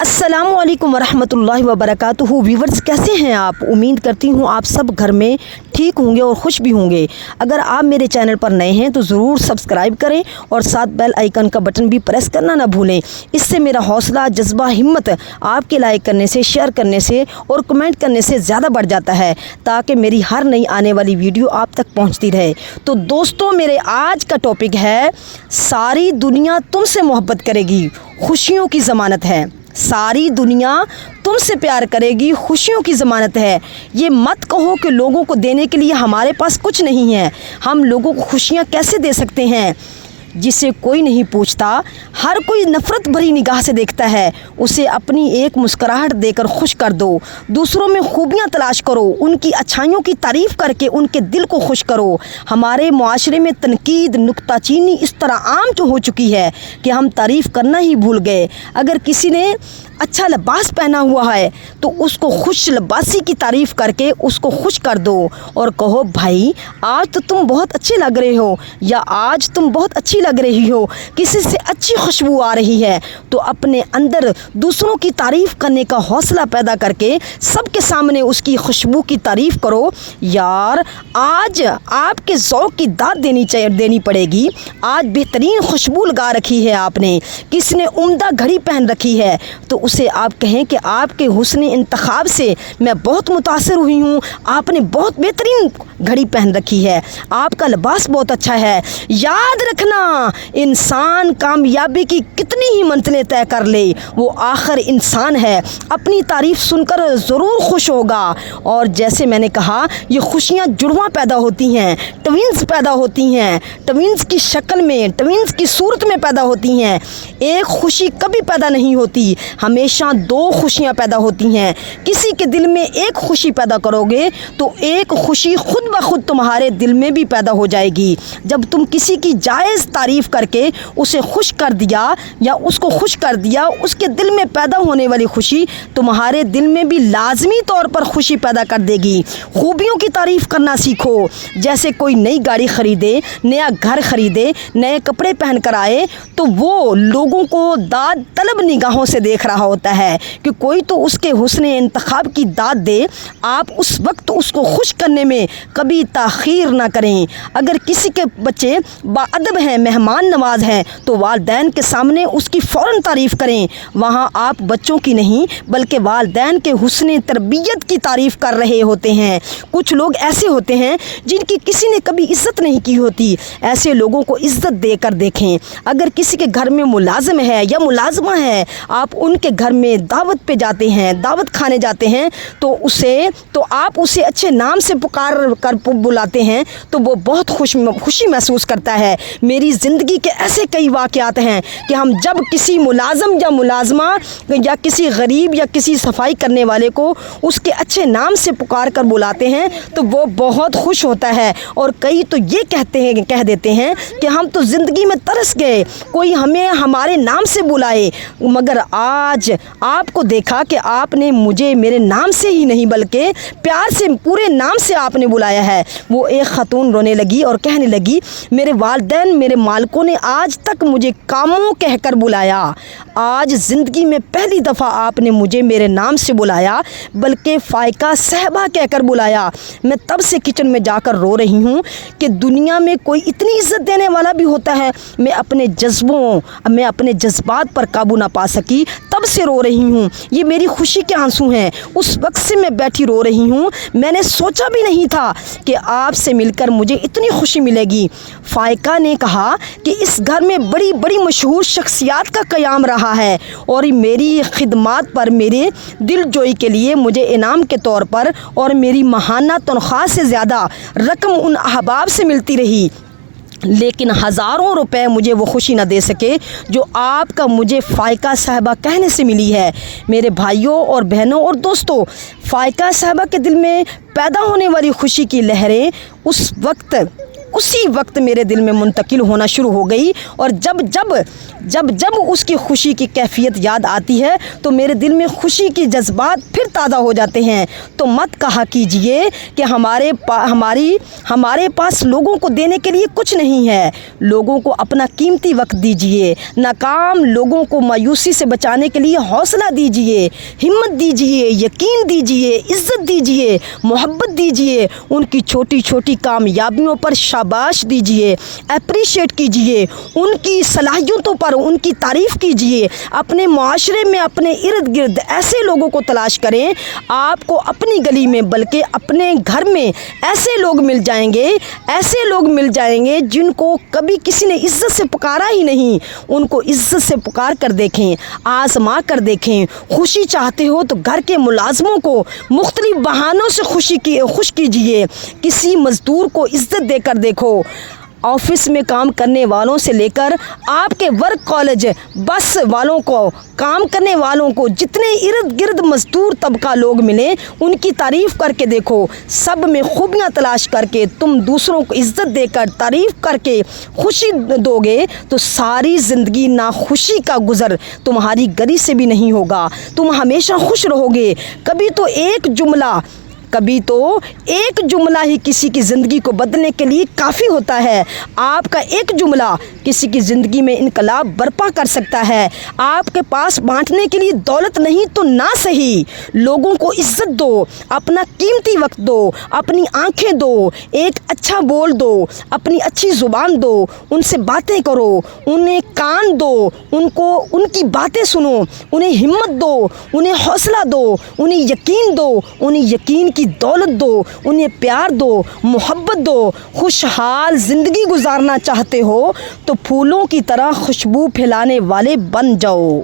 अस्सलामुअलैकुम वरहमतुल्लाहि वबरकातुहू। व्यूवर्स, कैसे हैं आप? उम्मीद करती हूँ आप सब घर में ठीक होंगे और खुश भी होंगे। अगर आप मेरे चैनल पर नए हैं तो ज़रूर सब्सक्राइब करें और साथ बेल आइकन का बटन भी प्रेस करना ना भूलें। इससे मेरा हौसला, जज्बा, हिम्मत आपके लाइक करने से, शेयर करने से और कमेंट करने से ज़्यादा बढ़ जाता है, ताकि मेरी हर नई आने वाली वीडियो आप तक पहुँचती रहे। तो दोस्तों, मेरे आज का टॉपिक है सारी दुनिया तुमसे मोहब्बत करेगी, खुशियों की ज़मानत है। सारी दुनिया तुमसे प्यार करेगी, खुशियों की ज़मानत है। ये मत कहो कि लोगों को देने के लिए हमारे पास कुछ नहीं है। हम लोगों को खुशियाँ कैसे दे सकते हैं? जिसे कोई नहीं पूछता, हर कोई नफ़रत भरी निगाह से देखता है, उसे अपनी एक मुस्कुराहट देकर खुश कर दो। दूसरों में खूबियाँ तलाश करो, उनकी अच्छाइयों की तारीफ़ करके उनके दिल को खुश करो। हमारे मुआशरे में तनकीद, नुक्ताचीनी इस तरह आम हो चुकी है कि हम तारीफ़ करना ही भूल गए। अगर किसी ने अच्छा लिबास पहना हुआ है तो उसको खुश लिबासी की तारीफ़ करके उसको खुश कर दो और कहो, भाई आज तो तुम बहुत अच्छे लग रहे हो, या आज तुम बहुत अच्छी लग रही हो। किसी से अच्छी खुशबू आ रही है तो अपने अंदर दूसरों की तारीफ़ करने का हौसला पैदा करके सबके सामने उसकी खुशबू की तारीफ़ करो। यार, आज आपके ज़ौक़ की दाद देनी पड़ेगी। आज बेहतरीन खुशबू लगा रखी है आपने, किसी ने उम्दा घड़ी पहन रखी है तो उसे आप कहें कि आपके हुस्न इंतखाब से मैं बहुत मुतासिर हुई हूँ, आपने बहुत बेहतरीन घड़ी पहन रखी है, आपका लिबास बहुत अच्छा है। याद रखना, इंसान कामयाबी की कितनी ही मंजिलें तय कर ले, वो आखिर इंसान है। अपनी तारीफ़ सुनकर ज़रूर खुश होगा। और जैसे मैंने कहा, ये खुशियाँ जुड़वां पैदा होती हैं, ट्विंस पैदा होती हैं, ट्विंस की शक्ल में, ट्विंस की सूरत में पैदा होती हैं। एक खुशी कभी पैदा नहीं होती, हमेशा दो खुशियाँ पैदा होती हैं। किसी के दिल में एक खुशी पैदा करोगे तो एक खुशी खुद ब खुद तुम्हारे दिल में भी पैदा हो जाएगी। जब तुम किसी की जायज़ तारीफ़ करके उसे खुश कर दिया या उसको खुश कर दिया, उसके दिल में पैदा होने वाली खुशी तुम्हारे दिल में भी लाजमी तौर पर खुशी पैदा कर देगी। खूबियों की तारीफ़ करना सीखो। जैसे कोई नई गाड़ी ख़रीदे, नया घर ख़रीदे, नए कपड़े पहन कर आए तो वो लोगों को दाद तलब निगाहों से देख रहा होता है कि कोई तो उसके हुस्न इंतखाब की दाद दे। आप उस वक्त उसको खुश करने में कभी ताख़ीर ना करें। अगर किसी के बच्चे बाअदब हैं, मेहमान नवाज हैं, तो वालिदैन के सामने उसकी फ़ौरन तारीफ़ करें। वहाँ आप बच्चों की नहीं बल्कि वालिदैन के हुस्न तरबियत की तारीफ़ कर रहे होते हैं। कुछ लोग ऐसे होते हैं जिनकी किसी ने कभी इज़्ज़त नहीं की होती, ऐसे लोगों को इज़्ज़त देकर देखें। अगर किसी के घर में मुलाजिम है या मुलाजमा है, आप उनके घर में दावत पे जाते हैं, दावत खाने जाते हैं तो आप उसे अच्छे नाम से पुकार कर बुलाते हैं तो वो बहुत खुशी महसूस करता है। मेरी ज़िंदगी के ऐसे कई वाक़यात हैं कि हम जब किसी मुलाज़म या मुलाजमा या किसी गरीब या किसी सफाई करने वाले को उसके अच्छे नाम से पुकार कर बुलाते हैं तो वो बहुत खुश होता है। और कई तो ये कह देते हैं कि हम तो ज़िंदगी में तरस गए, कोई हमें हमारे नाम से बुलाए। मगर आज आपको देखा कि आपने मुझे मेरे नाम से ही नहीं बल्कि प्यार से पूरे नाम से आपने बुलाया है। वो एक ख़तून रोने लगी और कहने लगी, मेरे वालिदैन, मेरे मालिकों ने आज तक मुझे कामों कहकर बुलाया, आज ज़िंदगी में पहली दफ़ा आपने मुझे मेरे नाम से बुलाया, बल्कि फ़ाइका साहबा कहकर बुलाया। मैं तब से किचन में जाकर रो रही हूँ कि दुनिया में कोई इतनी इज़्ज़त देने वाला भी होता है। मैं अपने जज्बात पर काबू ना पा सकी, तब से रो रही हूँ। ये मेरी खुशी के आंसू हैं। उस वक्त से मैं बैठी रो रही हूँ। मैंने सोचा भी नहीं था कि आपसे मिलकर मुझे इतनी खुशी मिलेगी। फ़ाइका ने कहा कि इस घर में बड़ी बड़ी मशहूर शख्सियात का क़याम रहा है और मेरी खिदमात पर, मेरे दिल जोई के लिए मुझे इनाम के तौर पर और मेरी माहाना तनख्वाह से ज़्यादा रकम उन अहबाब से मिलती रही, लेकिन हज़ारों रुपए मुझे वो खुशी न दे सके जो आपका मुझे फ़ाइका साहबा कहने से मिली है। मेरे भाइयों और बहनों और दोस्तों, फ़ाइका साहबा के दिल में पैदा होने वाली खुशी की लहरें उस वक्त उसी वक्त मेरे दिल में मुंतकिल होना शुरू हो गई। और जब उसकी खुशी की कैफियत याद आती है तो मेरे दिल में खुशी के जज्बात फिर ताज़ा हो जाते हैं। तो मत कहा कीजिए कि हमारे पास लोगों को देने के लिए कुछ नहीं है। लोगों को अपना कीमती वक्त दीजिए। नाकाम लोगों को मायूसी से बचाने के लिए हौसला दीजिए, हिम्मत दीजिए, यकीन दीजिए, इज़्ज़त दीजिए, मोहब्बत दीजिए। उनकी छोटी छोटी कामयाबियों पर शाबाश दीजिए, अप्रिशिएट कीजिए, उनकी सलाहियतों पर उनकी तारीफ़ कीजिए। अपने माशरे में अपने इर्द गिर्द ऐसे लोगों को तलाश करें, आपको अपनी गली में बल्कि अपने घर में ऐसे लोग मिल जाएंगे जिनको कभी किसी ने इज़्ज़त से पुकारा ही नहीं। उनको इज़्ज़त से पुकार कर देखें, आज़मा कर देखें। खुशी चाहते हो तो घर के मुलाज़मों को मुख्तलिफ बहानों से खुश कीजिए। किसी मज़दूर को इज़्ज़त देकर देखो। ऑफिस में काम करने वालों से लेकर आपके वर्क कॉलेज बस वालों को, काम करने वालों को, जितने इर्द गिर्द मजदूर तबका लोग मिले उनकी तारीफ़ करके देखो। सब में खूबियाँ तलाश करके तुम दूसरों को इज़्ज़त देकर तारीफ़ करके खुशी दोगे तो सारी ज़िंदगी नाखुशी का गुज़र तुम्हारी गली से भी नहीं होगा। तुम हमेशा खुश रहोगे। कभी तो एक जुमला ही किसी की ज़िंदगी को बदलने के लिए काफ़ी होता है। आपका एक जुमला किसी की ज़िंदगी में इनकलाब बर्पा कर सकता है। आपके पास बांटने के लिए दौलत नहीं तो ना सही, लोगों को इज़्ज़त दो, अपना कीमती वक्त दो, अपनी आंखें दो, एक अच्छा बोल दो, अपनी अच्छी ज़ुबान दो, उनसे बातें करो, उन्हें कान दो, उनकी बातें सुनो, उन्हें हिम्मत दो, उन्हें हौसला दो, उन्हें यकीन दो, उन्हें यकीन की दौलत दो, उन्हें प्यार दो, मोहब्बत दो। खुशहाल ज़िंदगी गुजारना चाहते हो तो फूलों की तरह खुशबू फैलाने वाले बन जाओ।